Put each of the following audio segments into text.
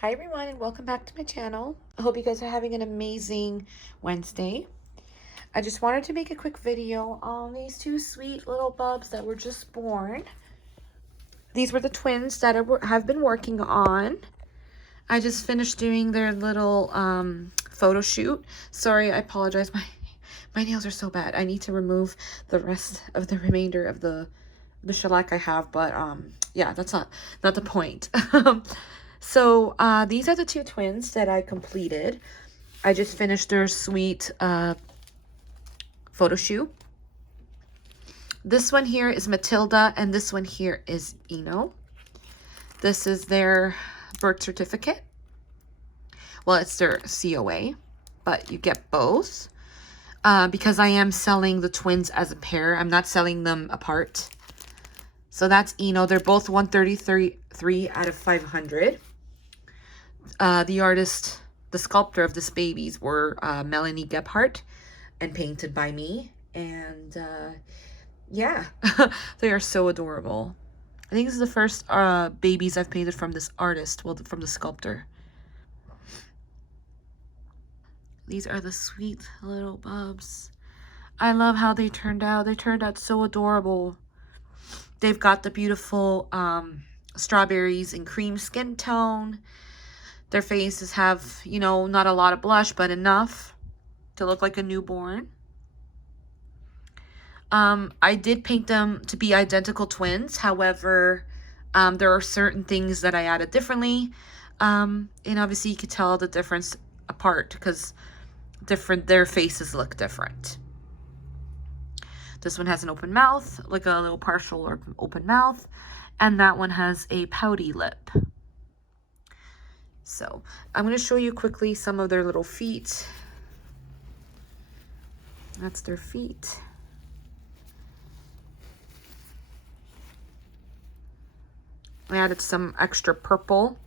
Hi everyone and welcome back to my channel. I hope you guys are having an amazing Wednesday. I just wanted to make a quick video on these two sweet little bubs that were just born. These were the twins that have been working on. I just finished doing their little photo shoot. Sorry, I apologize. My nails are so bad. I need to remove the rest of the remainder of the shellac I have, but yeah, that's not the point. So these are the two twins that I completed. I just finished their sweet photo shoot. This one here is Matilda, and this one here is Eno. This is their birth certificate. Well, it's their COA, but you get both. Because I am selling the twins as a pair. I'm not selling them apart. So that's Eno. They're both 133 out of 500. The sculptor of this babies were Melanie Gebhardt and painted by me. And yeah, they are so adorable. I think this is the first babies I've painted from this artist, well, from the sculptor. These are the sweet little bubs. I love how they turned out. They turned out so adorable. They've got the beautiful strawberries and cream skin tone. Their faces have, you know, not a lot of blush, but enough to look like a newborn. I did paint them to be identical twins. However, there are certain things that I added differently. And obviously you could tell the difference apart because their faces look different. This one has an open mouth, like a little partial or open mouth. And that one has a pouty lip. So I'm going to show you quickly some of their little feet. That's their feet. I added some extra purple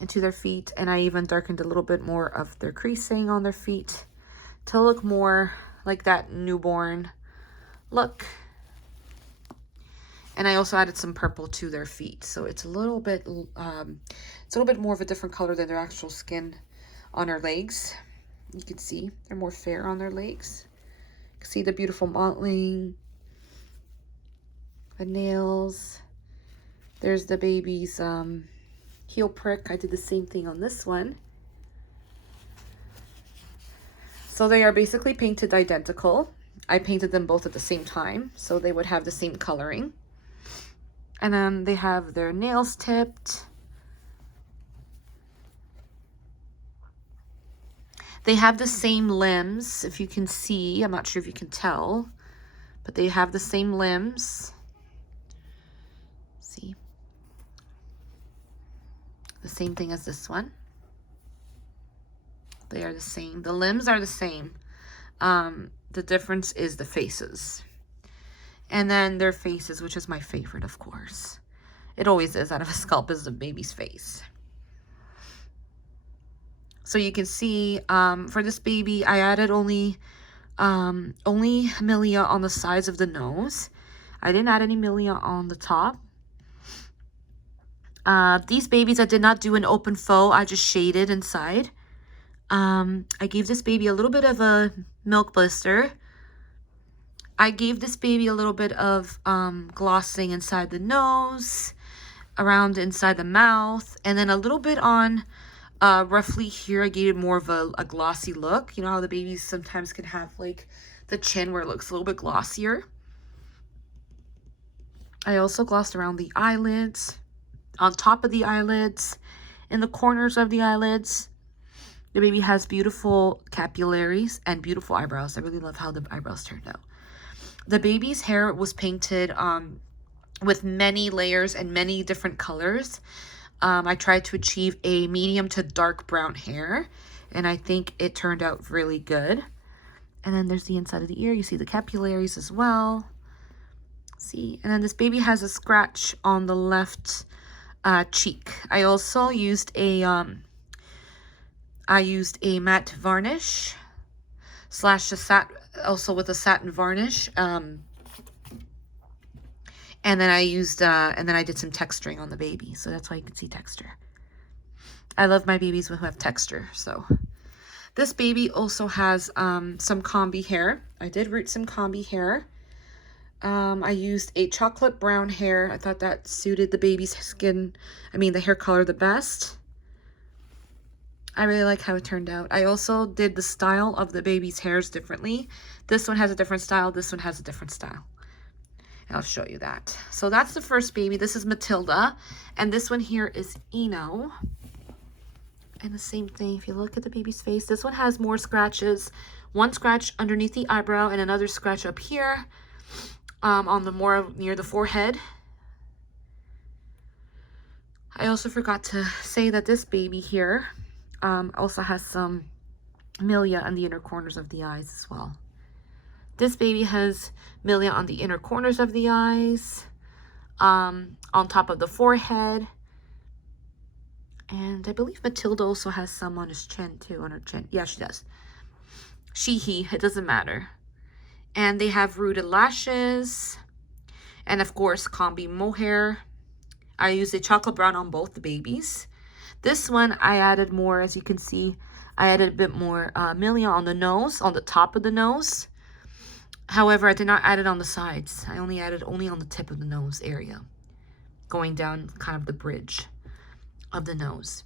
into their feet, and I even darkened a little bit more of their creasing on their feet to look more like that newborn look. And I also added some purple to their feet, so it's a little bit more of a different color than their actual skin on their legs. You can see they're more fair on their legs. You can see the beautiful mottling, the nails. There's the baby's heel prick. I did the same thing on this one. So they are basically painted identical. I painted them both at the same time, so they would have the same coloring. And then they have their nails tipped. They have the same limbs, if you can see. I'm not sure if you can tell, but they have the same limbs. See? The same thing as this one. They are the same. The limbs are the same. The difference is the faces. And then their faces, which is my favorite, of course. It always is out of a sculpt, is the baby's face. So you can see for this baby, I added only milia on the sides of the nose. I didn't add any milia on the top. These babies, I did not do an open faux. I just shaded inside. I gave this baby a little bit of a milk blister. I gave this baby a little bit of glossing inside the nose, around inside the mouth, and then a little bit on roughly here. I gave it more of a glossy look. You know how the babies sometimes can have like the chin where it looks a little bit glossier. I also glossed around the eyelids, on top of the eyelids, in the corners of the eyelids. The baby has beautiful capillaries and beautiful eyebrows. I really love how the eyebrows turned out. The baby's hair was painted with many layers and many different colors. I tried to achieve a medium to dark brown hair, and I think it turned out really good. And then there's the inside of the ear. You see the capillaries as well. See, and then this baby has a scratch on the left cheek. I also used a matte varnish / also with a satin varnish And then I used, and then I did some texturing on the baby. So that's why you can see texture. I love my babies who have texture. So this baby also has some combi hair. I did root some combi hair. I used a chocolate brown hair. I thought that suited the baby's skin, the hair color the best. I really like how it turned out. I also did the style of the baby's hairs differently. This one has a different style. This one has a different style. And I'll show you that. So that's the first baby. This is Matilda. And this one here is Eno. And the same thing, if you look at the baby's face, this one has more scratches. One scratch underneath the eyebrow and another scratch up here on the more near the forehead. I also forgot to say that this baby here also has some milia on the inner corners of the eyes as well. This baby has milia on the inner corners of the eyes, on top of the forehead. And I believe Matilda also has some on his chin too, on her chin. Yeah, she does. She, he, it doesn't matter. And they have rooted lashes. And of course, combi mohair. I used a chocolate brown on both the babies. This one, I added more, as you can see, I added a bit more milia on the nose, on the top of the nose. However, I did not add it on the sides. I only added on the tip of the nose area, going down kind of the bridge of the nose.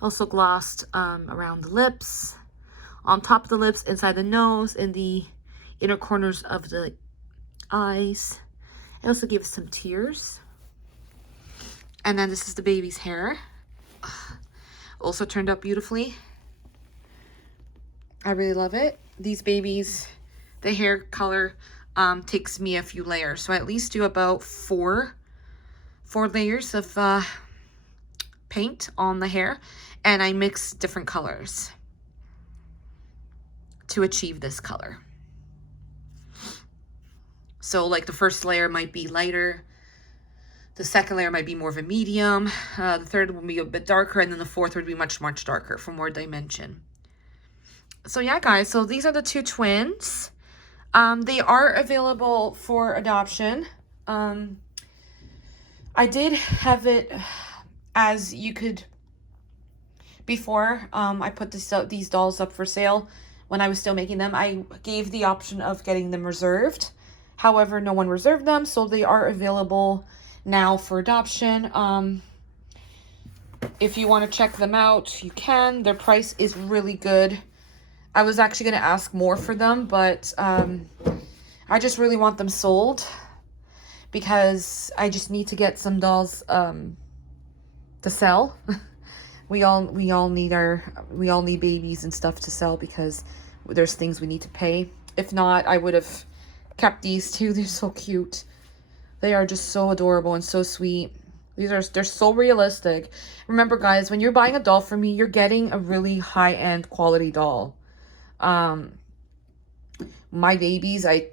Also glossed around the lips, on top of the lips, inside the nose, in the inner corners of the eyes. I also gave some tears. And then this is the baby's hair. Also turned out beautifully. I really love it. These babies, the hair color takes me a few layers. So I at least do about four layers of paint on the hair. And I mix different colors to achieve this color. So like the first layer might be lighter. The second layer might be more of a medium. The third will be a bit darker. And then the fourth would be much, much darker for more dimension. So yeah, guys. So these are the two twins. They are available for adoption. I did have it as you could... Before I put these dolls up for sale, when I was still making them, I gave the option of getting them reserved. However, no one reserved them, so they are available now for adoption. If you want to check them out, you can. Their price is really good. I was actually going to ask more for them, but I just really want them sold because I just need to get some dolls to sell. We all need babies and stuff to sell because there's things we need to pay. If not, I would have kept these two. They're so cute. They are just so adorable and so sweet. They're so realistic. Remember, guys, when you're buying a doll from me, you're getting a really high-end quality doll. My babies, I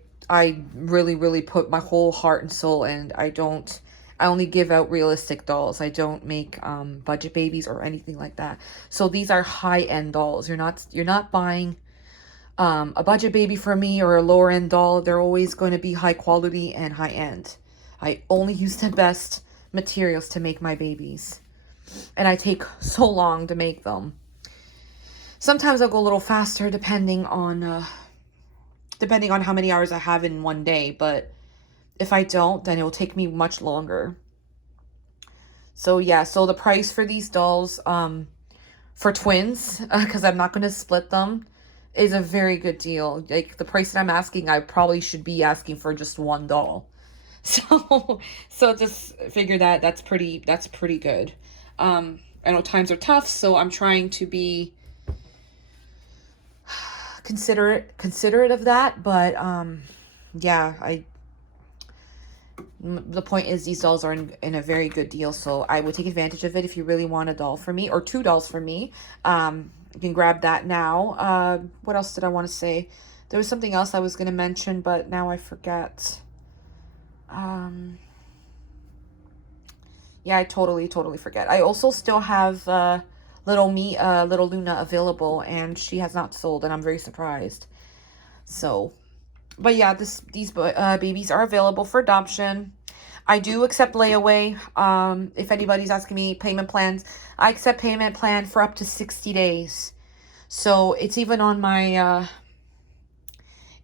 really put my whole heart and soul, and I only give out realistic dolls. I don't make budget babies or anything like that. So these are high-end dolls. You're not buying a budget baby from me or a lower-end doll. They're always going to be high quality and high-end. I only use the best materials to make my babies. And I take so long to make them. Sometimes I'll go a little faster depending on how many hours I have in one day. But if I don't, then it will take me much longer. So yeah, so the price for these dolls for twins, because I'm not going to split them, is a very good deal. Like the price that I'm asking, I probably should be asking for just one doll. So just figure that's pretty good. I know times are tough, so I'm trying to be considerate of that, but yeah, the point is these dolls are in a very good deal, so I would take advantage of it. If you really want a doll from me or two dolls from me, you can grab that now. What else did I want to say? There was something else I was going to mention, but now I forget. Yeah, I totally forget. I also still have little Luna available, and she has not sold, and I'm very surprised. So But yeah, these babies are available for adoption. I do accept layaway. If anybody's asking me payment plans, I accept payment plan for up to 60 days. So it's even on my,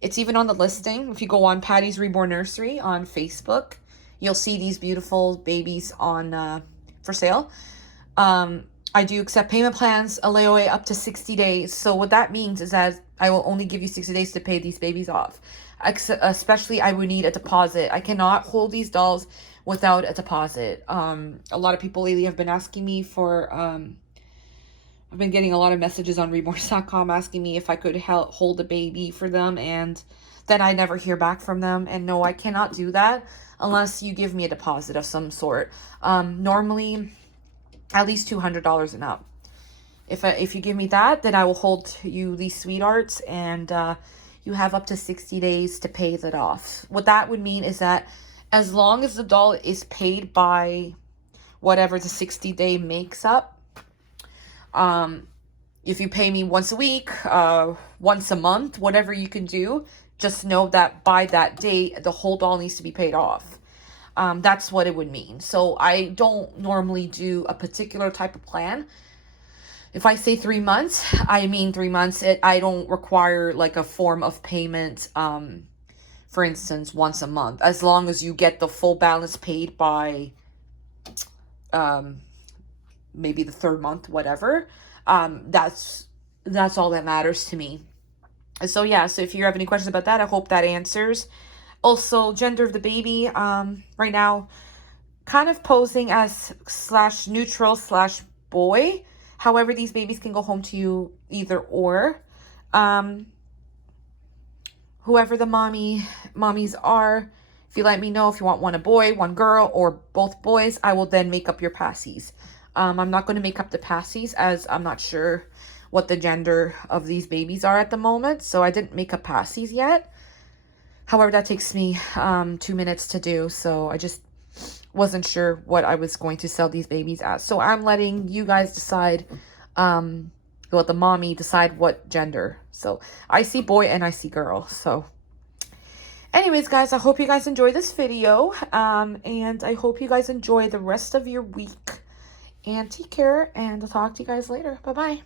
it's even on the listing. If you go on Patty's Reborn Nursery on Facebook, you'll see these beautiful babies on for sale. I do accept payment plans, a layaway up to 60 days. So what that means is that I will only give you 60 days to pay these babies off. Especially, I would need a deposit. I cannot hold these dolls without a deposit. A lot of people lately have been asking me for, I've been getting a lot of messages on Reborn.com asking me if I could hold a baby for them, and then I never hear back from them. And no, I cannot do that unless you give me a deposit of some sort. Normally, at least $200 and up. If you give me that, then I will hold you these sweethearts, and you have up to 60 days to pay that off. What that would mean is that as long as the doll is paid by whatever the 60-day makes up, if you pay me once a week, once a month, whatever you can do, just know that by that date, the whole doll needs to be paid off. That's what it would mean. So I don't normally do a particular type of plan. If I say 3 months, I mean 3 months. I don't require like a form of payment, for instance, once a month. As long as you get the full balance paid by maybe the 3rd month, whatever. That's all that matters to me. So yeah, so if you have any questions about that, I hope that answers. Also, gender of the baby, right now, kind of posing as /neutral/boy. However, these babies can go home to you either or. Whoever the mommies are, if you let me know if you want one a boy, one girl, or both boys, I will then make up your passies. I'm not going to make up the passies as I'm not sure what the gender of these babies are at the moment. So I didn't make up passies yet. However, that takes me 2 minutes to do. So I just wasn't sure what I was going to sell these babies as. So I'm letting you guys decide, let the mommy decide what gender. So I see boy and I see girl. So anyways, guys, I hope you guys enjoy this video. And I hope you guys enjoy the rest of your week. And take care, and I'll talk to you guys later. Bye-bye.